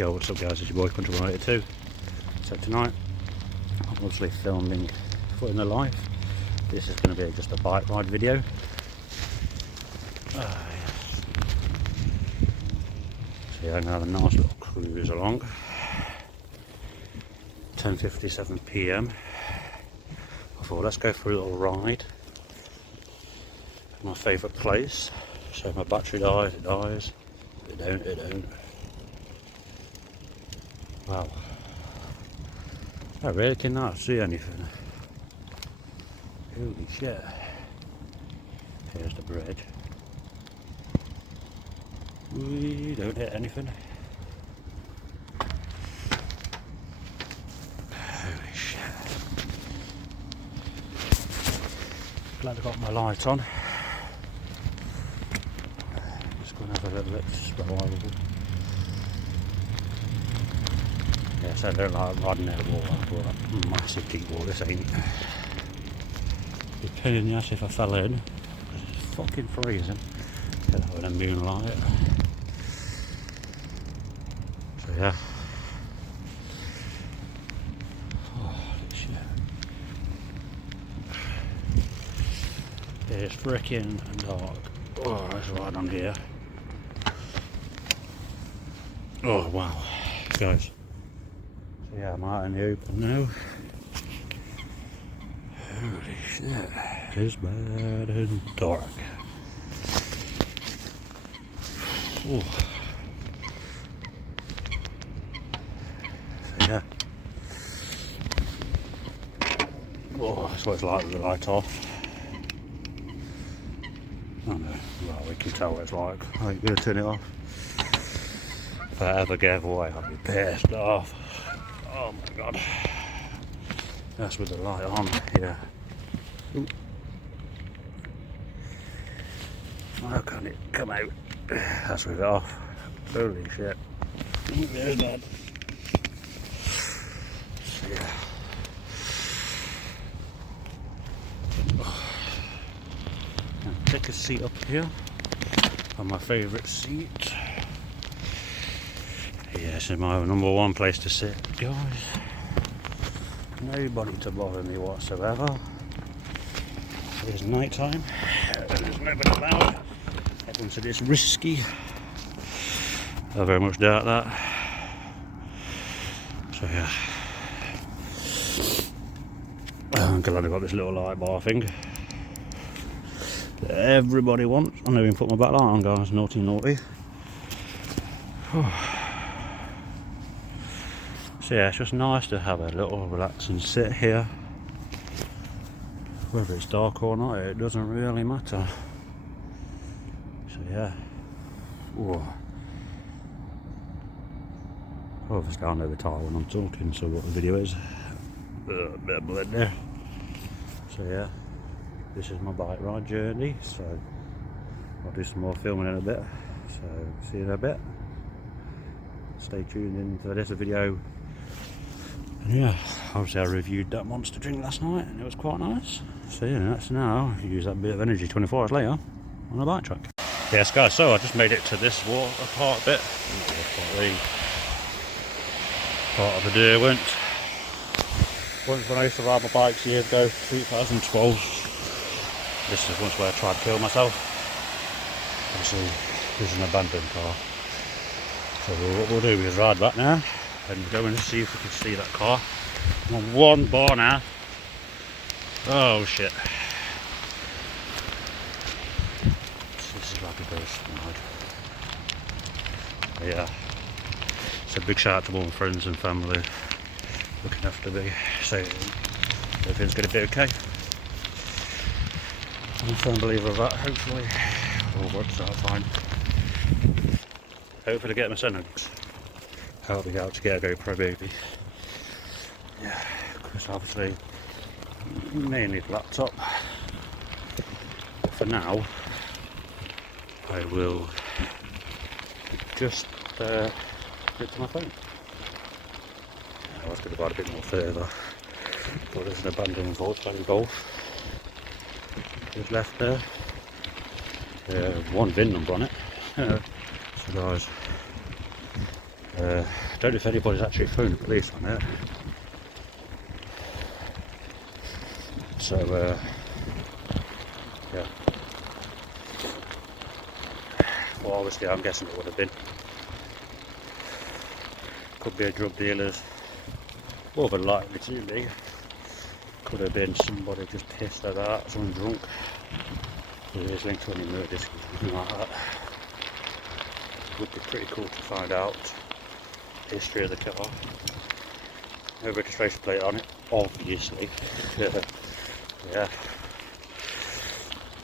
Yo, what's up guys, it's your boy Country 182. So tonight, I'm obviously filming Foot in the Life. This is going to be just a bike ride video. Yes. So yeah, I'm going to have a nice little cruise along. 10:57 PM. I thought let's go for a little ride. My favourite place. So if my battery dies, it dies. If it don't. Wow. I really cannot see anything. Holy shit. Here's the bridge. We don't hit anything. Holy shit. Glad I got my light on. Just gonna have a little bit of yes, I don't like riding out of water, but massive deep water, this ain't. It'd be a pain in the ass if I fell in. It's fucking freezing. Get out in the moonlight. So yeah. Oh shit. It's freaking dark. Oh, it's right on here. Oh wow. Guys. So yeah, I'm out in the open now. Holy shit, it's bad and dark. Oh. So yeah. Oh, that's what it's like with the light off. I know, well, we can tell what it's like. I ain't gonna turn it off. If I ever gave away, I'd be pissed off. Oh my god. That's with the light on, yeah. Ooh. How can it come out? That's with it off. Holy shit. There's that. So, yeah. Take a seat up here on my favourite seat. Yeah, this is my number one place to sit, guys. Nobody to bother me whatsoever. It's night time. There's nobody allowed. Everyone said it's risky. I very much doubt that. So yeah. I'm glad I got this little light bar thing that everybody wants. I never even put my backlight on, guys. Naughty. So yeah, it's just nice to have a little relaxing sit here. Whether it's dark or not, it doesn't really matter. So yeah. Whoa. Obviously I know the title when I'm talking, so what the video is. A bit of blood there. So yeah, this is my bike ride journey, so I'll do some more filming in a bit. So see you in a bit. Stay tuned in for this video. And yeah, obviously I reviewed that monster drink last night and it was quite nice. So yeah, that's now use that bit of energy 24 hours later on a bike track. Yes guys, so I just made it to this water park bit. Part of the Derwent. Once when I used to ride my bikes years ago, 2012. This is once where I tried to kill myself. Obviously this is an abandoned car. So what we'll do is ride back now and go and see if we can see that car. I'm on one bar now. Oh shit. This is like a ghost ride. Yeah. So big shout out to all my friends and family looking after me. So everything's gonna be okay. I'm a firm believer of that, hopefully. All works out fine. Hopefully get my sentence. Help me out to get a GoPro baby. Yeah, because obviously you may need a laptop. For now, I will just get to my phone. I was going to ride a bit more further, but there's an abandoned Volkswagen Golf just left there. One VIN number on it. So guys, Don't know if anybody's actually phoned the police on it. So, yeah. Well, obviously, I'm guessing it would have been. Could be a drug dealer's. More than likely to be. Could have been somebody just pissed at that, someone drunk. It is linked to any murders, something like that. It would be pretty cool to find out the history of the car. No registration plate on it, obviously. Yeah.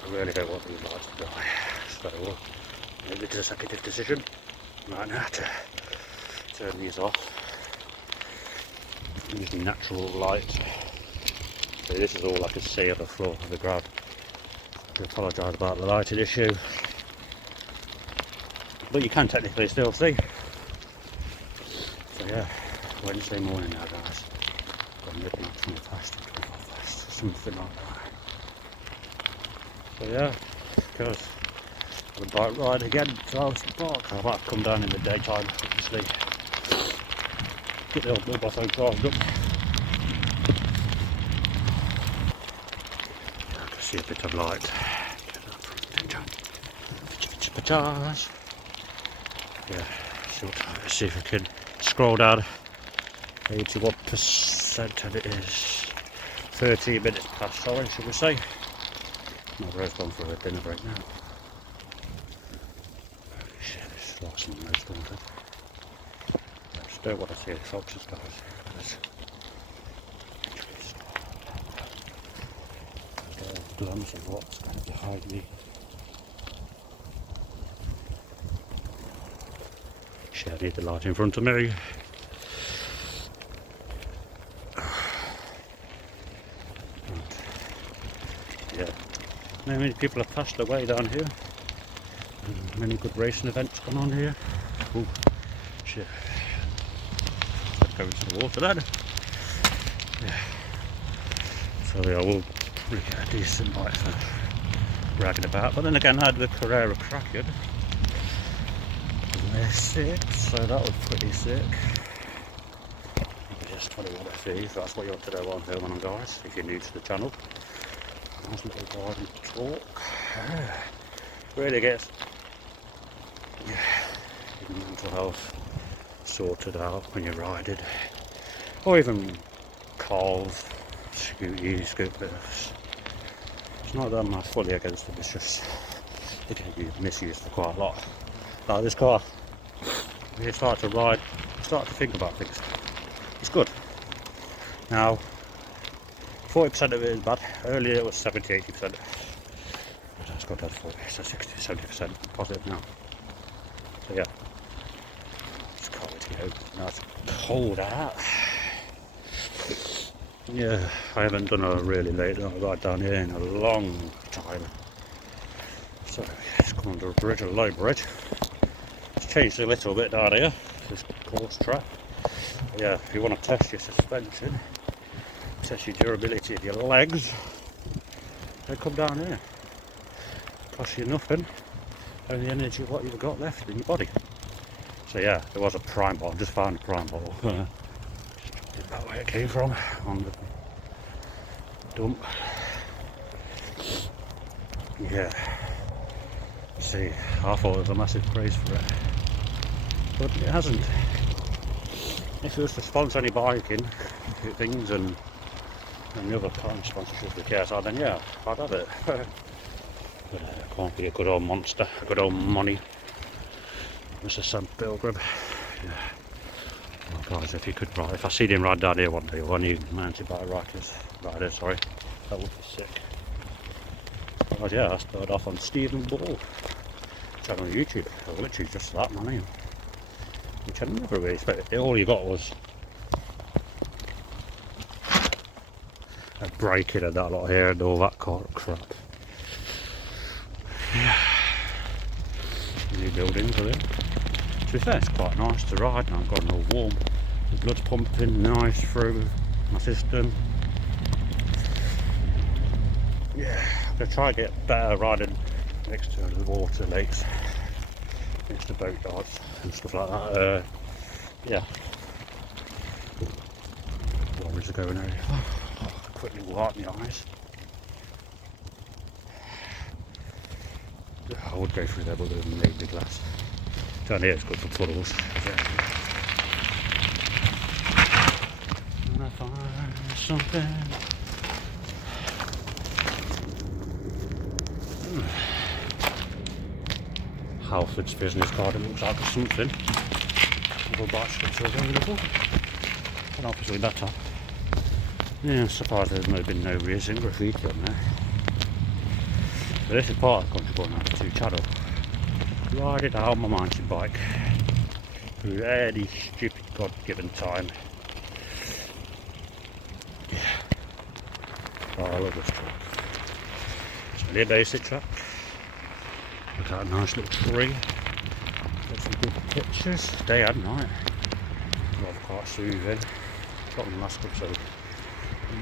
I really don't want these lights to die. So maybe it's an executive decision. Might have to turn these off. Using natural light. So this is all I can see on the floor of the ground. I apologise about the lighting issue. But you can technically still see. So yeah, Wednesday morning now guys. Got midnight, 20 past, 25 past, something like that. So yeah, because the bike ride again to Alvaston Park. I might come down in the daytime, obviously. Get the old mobile phone charged up. I can see a bit of light. Yeah, let's see if I can scroll down 81%, and it is 13 minutes past, sorry, should we say. My road's gone for a dinner break now. Shit, this is like some road's gone good. I just don't want to see any foxes, guys. There's a glimpse of what's kind of behind me. I need the light in front of me. And, yeah, many people have passed away down here. And many good racing events gone on here. Oh, shit. Let's go into the water then. Yeah. So yeah, I will probably get a decent light for ragging about. But then again, I had the Carrera Kraken. They're sick, so that was pretty sick. Just 21 FE, if that's what you want to know while I'm filming on, guys, if you're new to the channel. Nice little garden talk. Really gets your mental health sorted out when you're riding. Or even cars, scooters. It's not that I'm fully against them, it's just they can be misused for quite a lot. Like this car. When you start to ride, start to think about things. It's good. Now, 40% of it is bad. Earlier it was 70-80%. It's got down to 40, so 60-70% positive now. So yeah, just can't wait to get home. Now it's cold out. Yeah, I haven't done a really late night ride down here in a long time. So yeah, just come under a bridge, a low bridge. Changed a little bit down here, this course track. But yeah, if you want to test your suspension, test your durability of your legs, then come down here. Cost you nothing, only energy what you've got left in your body. So yeah, there was a prime bottle, just found a prime bottle. Just about where it came from, on the dump. Yeah, see, I thought it was a massive praise for it. But it hasn't. If it was to sponsor any biking things and any other kind of sponsorship for the KSR, then yeah, I'd have it. But it can't be a good old monster, a good old money. Mr. Sam Pilgrim. Yeah. Well, guys, if you could ride, if I see him ride down here one day, or any mountain bike rider, sorry, that would be sick. But yeah, I started off on Stephen Ball channel on YouTube. Literally just that, my name. Which I never really expected. All you got was a break-in and that lot here and all that kind of crap. Yeah. New building for them. To be fair, it's quite nice to ride now. I've got all warm. The blood's pumping nice through my system. Yeah, I'm going to try and get better riding next to the water lakes. Next to boat yards and stuff like that. yeah. Lorries are going over. Quickly wipe my eyes. I would go through there, but there's no big glass. Down here it's good for puddles. And I find something. Halford's business card, it looks like something. Other bicycles are available. And obviously better. Yeah, I'm surprised there's been no recent graffiti on there. But this is part of the country going out to Channel. Ride it out on my mountain bike through any stupid God-given time. Yeah. Oh, I love this track. It's only a basic track. Look at a nice little tree. Got some good pictures, day and night. Love quite soothing. Got my mask up so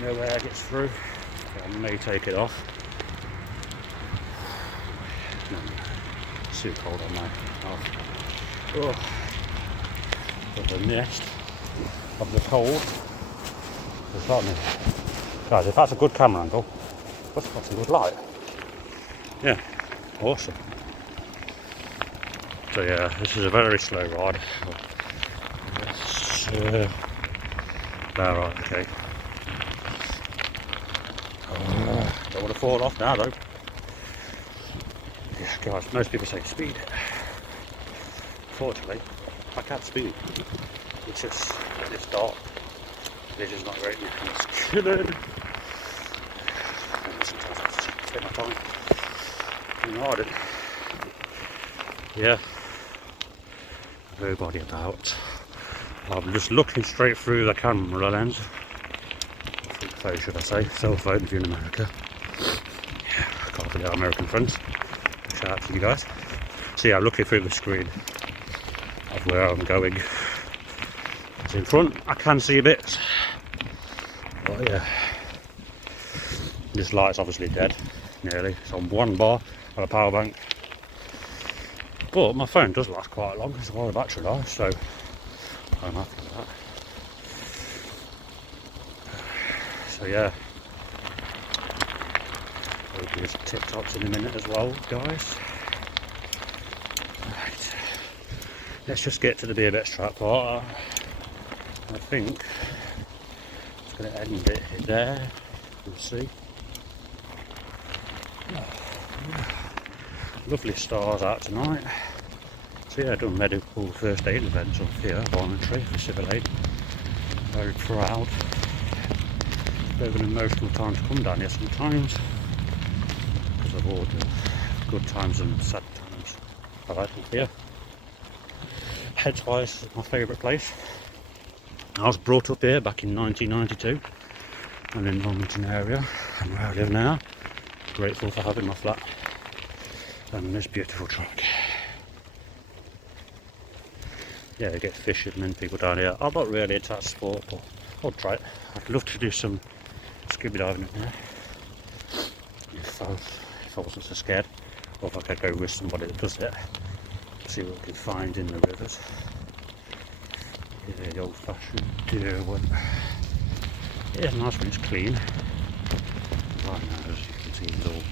no air gets through. I may take it off. No, it's too cold on my mouth. Oh. Got the nest of the cold. Guys, if that's a good camera angle, that's got some good light. Yeah, awesome. So yeah, this is a very slow ride. Alright, okay. Don't want to fall off now though. Yeah, guys, most people say speed. Fortunately, I can't speed. It's just it's dark. Vision's not great, and it's killing. And sometimes I just take my time. You know, I did. Yeah. Nobody about. I'm just looking straight through the camera lens. Front phone, should I say? Cell phone if you're in America. Yeah, I can't forget our American friends. Shout out to you guys. So yeah, I'm looking through the screen of where I'm going. It's in front, I can see a bit. But yeah. This light's obviously dead, nearly. It's on one bar on a power bank. But my phone does last quite long, it's a lot of battery life, so I'm happy with that. So yeah, there'll be TikToks in a minute as well, guys. Right, let's just get to the BMX track part. I think it's going to end it there. We'll see. Lovely stars out tonight. So yeah, I've done medical first aid events up here, voluntary for Civil Aid. Very proud. Bit of an emotional time to come down here sometimes, because of all the good times and sad times I've had up here. Hence why this is my favourite place. I was brought up here back in 1992, and in the Normanton area, and where I live now. Grateful for having my flat and this beautiful track. Yeah, I get fishing and people down here. I'm not really into that sport, but I'll try it. I'd love to do some scuba diving in there. If I wasn't so scared, or if I could go with somebody that does it, see what we can find in the rivers. Yeah, the old fashioned deer one. Yeah, it's nice when it's clean. Right now, as you can see, it's all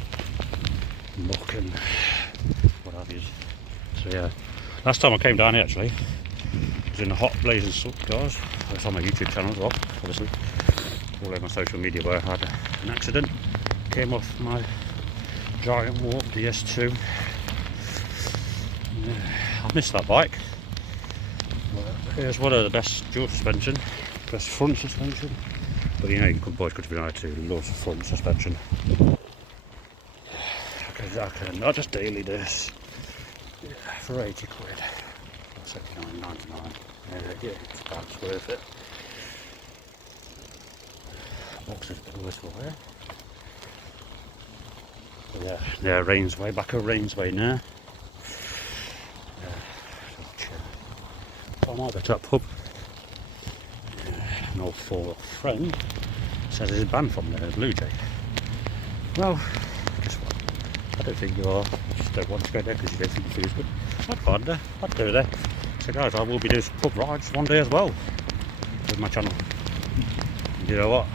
muck and what have you. So yeah, last time I came down here actually, it was in the hot blazing sun, guys. It's on my YouTube channel as well, obviously. All over my social media where I had an accident. Came off my giant walk, the S2. Yeah, I missed that bike. It's one of the best dual suspension, best front suspension. But you know, you good boys could be nice too, loves front suspension. I can not just daily this for 80 quid. Or 79.99. Yeah, it's perhaps worth it. Boxes a bit worse for wear. Yeah, Rainsway, back at Rainsway now. So I might go to that pub. An old former friend says there's a band from there, Blue Jay. Well, guess what? I don't think you are. I just don't want to go there because you don't think the food's good. I'd go there. So guys, I will be doing some pub rides one day as well with my channel. And you know what?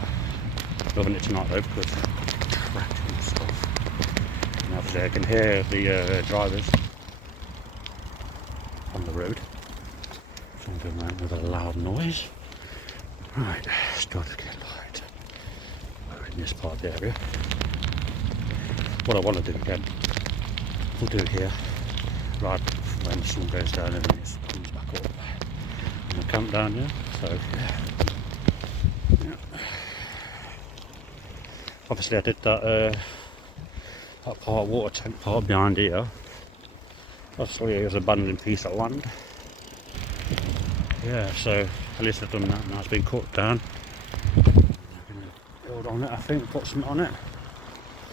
Loving it tonight though, because tracking and stuff. And obviously I can hear the drivers on the road. So I'm going around with a loud noise. Right, starting to get light. We're in this part of the area. What I want to do again, we'll do here, right when the sun goes down and then it comes back up. And we'll camp down here, so yeah. Obviously I did that part water tank part behind here. Obviously it was an abandoned piece of land. Yeah, so at least I've done that, now it's been cut down. I'm going to build on it, I think, put something on it.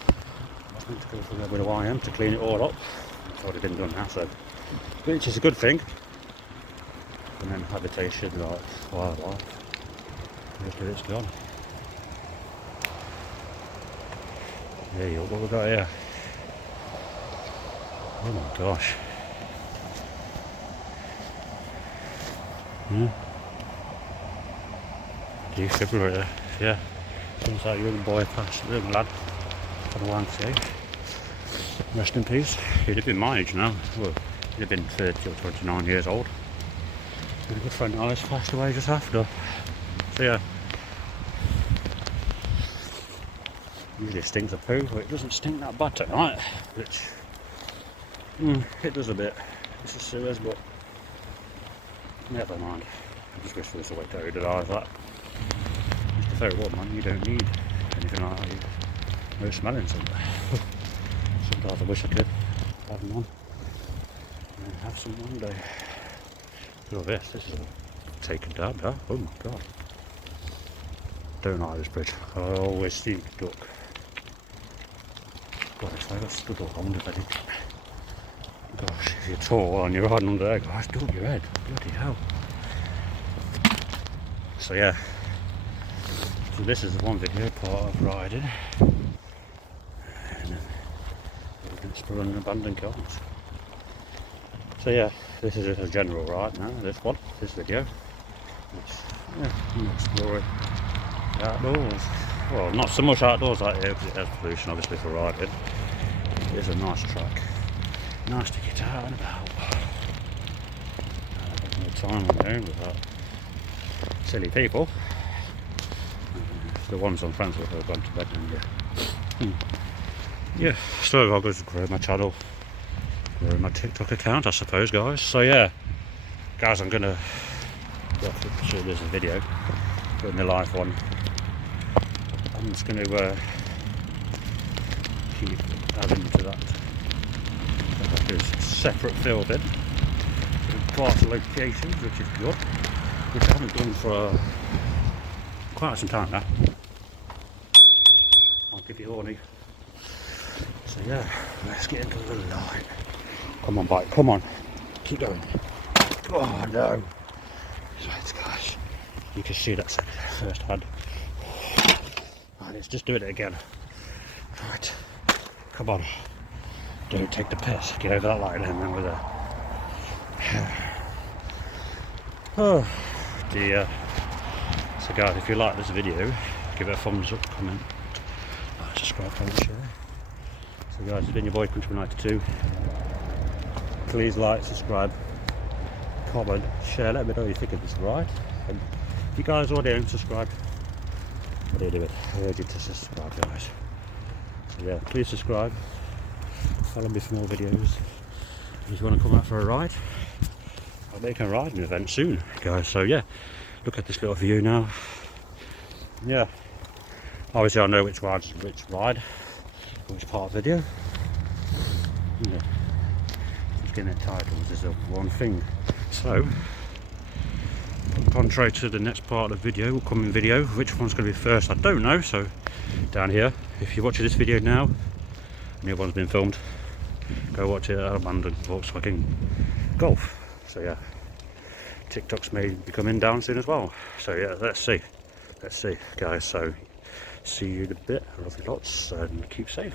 I was meant to go through there with a YM to clean it all up. It's already been done now, so, which is a good thing. And then habitation, like wildlife, after it's gone. There you go, what we got here? Oh my gosh. Yeah. Defibrillator, yeah. Seems like a young boy passed, a young lad from the YMCA. Rest in peace. He'd have been my age now. Well, he'd have been 30 or 29 years old. And a good friend of ours passed away just after. So yeah. Usually it stinks of poo, but it doesn't stink that bad tonight. Which, it does a bit. This is sewers, but never mind. I just wish there was a way to odorise that. Just a fair what, man, you don't need anything like that. No smelling something. Sometimes I wish I could have them on and have some one day. Look at this is all taken down now. Oh my god. Don't like this bridge. I always seem to duck. God, if I got stood up, I wonder if I did. Gosh, if you're tall and you're riding under there, guys, duck your head. Bloody hell. So yeah. So this is the one video part of riding. And exploring an abandoned cars. So yeah, this is a general ride now, this video. I'm exploring the outdoors. Well, not so much outdoors like here because it has pollution obviously for riding. It is a nice track. Nice to get out and about. I have no time on my own without silly people. The ones I'm friends with have gone to bed and yeah, so I'll go to grow my channel, grow my TikTok account I suppose guys. So yeah, guys, I'm gonna show this a video, putting the live on. I'm just gonna keep adding to that. There's separate fielding in parts of locations, which is good, which I haven't done for quite some time now. I'll give you horny. So yeah, let's get into the line. Come on, bike, come on. Keep going. Oh no. Right, guys. You can see that first hand. Right, let's just do it again. Right. Come on. Don't take the piss. Get over that line and then with a. Oh dear. So guys, if you like this video, give it a thumbs up, comment, like, subscribe, comment, share. So guys, it's been your boy Country92. Please like, subscribe, comment, share, let me know what you think of this ride. And if you guys already haven't subscribed, what are you doing? I urge you to subscribe, guys. So yeah, please subscribe, follow me for more videos. If you want to come out for a ride, I'll make a riding event soon, guys. So yeah, look at this little view now. Yeah, obviously I know which ride, which part of the video. Yeah, just getting the titles is one thing. So, contrary to the next part of the video, upcoming video, which one's going to be first, I don't know. So, down here, if you're watching this video now, and the other one's been filmed, go watch it at abandoned Volkswagen Golf. So yeah, TikToks may be coming down soon as well. So yeah, let's see guys. So see you in a bit. I love you lots and keep safe.